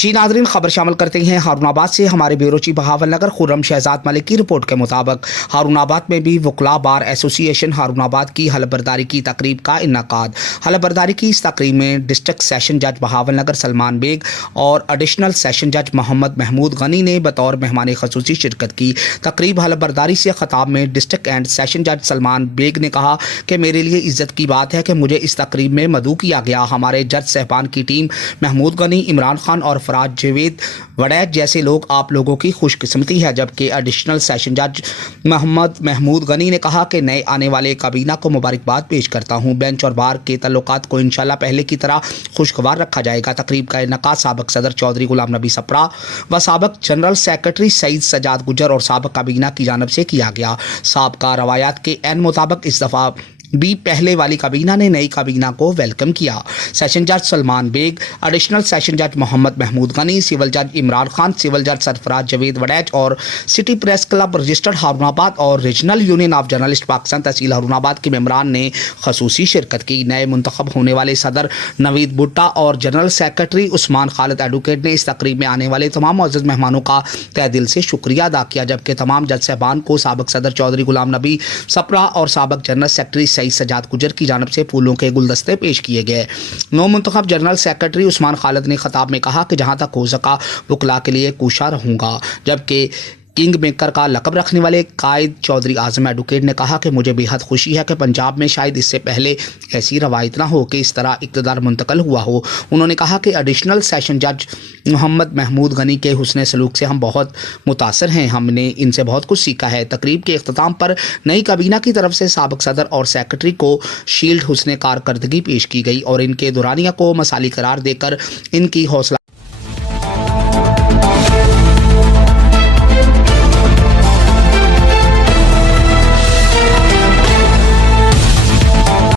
जी नाज़रीन, खबर शामिल करते हैं हारून आबाद से। हमारे ब्यूरो चीफ बहावल नगर खुर्रम शहजाद मलिक की रिपोर्ट के मुताबिक हारून आबाद में भी वकला बार एसोसिएशन हारून आबाद की हलफबरदारी की तकरीब का इन्नाकाद। हलफबरदारी की इस तकरीब में डिस्ट्रिक्ट सेशन जज बहावल नगर सलमान बेग और एडिशनल सेशन जज मोहम्मद महमूद गनी ने बतौर मेहमान खसूसी शिरकत की। तकरीब हलफबरदारी से खिताब में डिस्ट्रिक्ट एंड सेशन जज सलमान बेग ने कहा कि मेरे लिए इज्जत की बात है कि मुझे इस तकरीब में मदऊ किया गया। हमारे जज साहबान की टीम महमूद गनी, इमरान खान और फराज जावेद वड़ैच जैसे लोग आप लोगों की खुशकिस्मती है। जबकि एडिशनल सेशन जज मोहम्मद महमूद गनी ने कहा कि नए आने वाले काबीना को मुबारकबाद पेश करता हूँ। बेंच और बार के तल्लुकात को इंशाल्लाह पहले की तरह खुशगवार रखा जाएगा। तकरीब का इन्नाकाद साबिक सदर चौधरी गुलाम नबी सप्रा व साबिक जनरल सेक्रेटरी सईद सजाद गुजर और साबिक काबीना की जानिब से किया गया। साबिका रवायात के एन मुताबिक इस दफ़ा भी पहले वाली काबीना ने नई काबीना को वेलकम किया। सेशन जज सलमान बेग, एडिशनल सेशन जज मोहम्मद महमूद गनी, सिविल जज इमरान खान, सिविल जज सरफराज जावेद वड़ैच और city press club registered Haroonabad और regional union of journalist Pakistan तहसील हारून आबाद के मेंबरान ने खसूसी शिरकत की। नए मुंतखब होने वाले सदर नवीद भुट्टा और general secretary Usman Khalid advocate ने इस तकरीब में आने वाले तमाम मुअज़्ज़ज़ मेहमानों का तहे दिल से शुक्रिया अदा किया। जबकि तमाम जज साहबान को साबिक सदर चौधरी गुलाम नबी सप्रा और साबिक जनरल सेक्रेटरी सईद सजाद गुजर की जानिब से फूलों के गुलदस्ते पेश किए गए। नौ मुंतखब जनरल सेक्रेटरी उस्मान खालिद ने खिताब में कहा कि जहां तक हो सका वकला के लिए कोशा रहूंगा। जबकि किंग मेकर का लकब रखने वाले कायद चौधरी आजम एडवोकेट ने कहा कि मुझे बेहद खुशी है कि पंजाब में शायद इससे पहले ऐसी रवायत ना हो कि इस तरह इक़्तिदार मुंतकल हुआ हो। उन्होंने कहा कि एडिशनल सेशन जज मोहम्मद महमूद गनी के हुस्न सलूक से हम बहुत मुतासर हैं, हमने इनसे बहुत कुछ सीखा है। तकरीब के इख्तिताम पर नई काबीना की तरफ से साबिक सदर और सेक्रेटरी को शील्ड हुस्न कारकर्दगी पेश की गई और इनके दुरानिया को मसाली करार देकर इनकी हौसला